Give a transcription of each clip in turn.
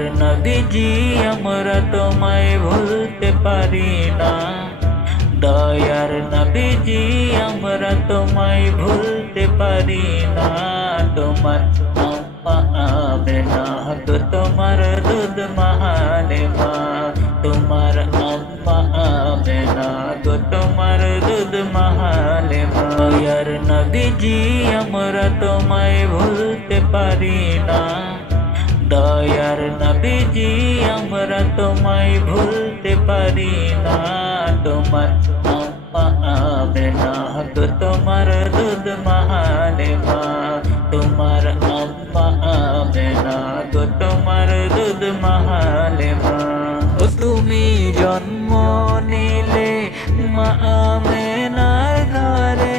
দয়ার নবীজি আমরা তোমায় ভুলতে পারি না, দয়ার নবীজি আমরা তোমায় ভুলতে পারি না। তোমার আম্মা আমেনা তো তোমার দুধ মহানে মা, তোমার আম্মা আমেনা তো তোমার দুধ মহানে মা। দয়ার নবীজি আমরা তোমায় ভুলতে পারি না, দয়ার নবীজি আমরা তোমায় ভুলতে পারি না। তোমার আম্মা আমেনা তো তোমার দুধ মহানে মা, তোমার আম্মা আমেনা তো তোমার দুধ মহানে মা। ও তুমি জন্ম নিলে মা আমেনার ঘরে,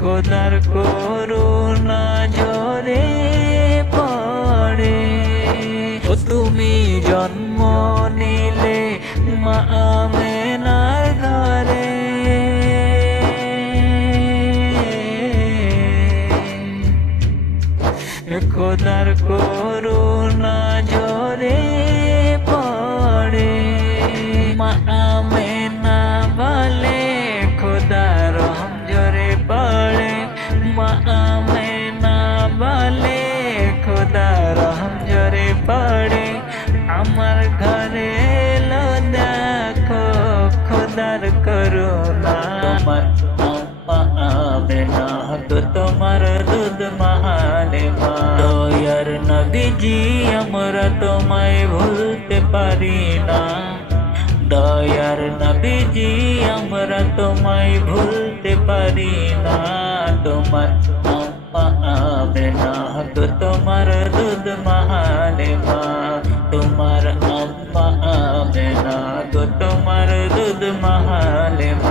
খোদার করুণা ঝরে পড়ে। ও তুমি জন্ম নিলে মা আমেনার ঘরে, খোদার করুণা ঝরে পড়ে। মা আমেনা বলে খোদার রহম ঝরে পড়ে, মা আমেনা বলে খোদার রহম ঝরে পড়ে। আমার ঘরে এলো দেখো খোদার করুণা। তোমার আম্মা আমেনা তো তোমার দুধ মহানে মা। দয়ার নবীজি আমরা তোমায় ভুলতে পারি না, দয়ার নবীজি আমরা তোমায় ভুলতে পারি না। তোমার আম্মা আমেনা তো তোমার দুধ মহানে মা, তোমার আম্মা আমেনা তো তোমার দুধ মহানে মা।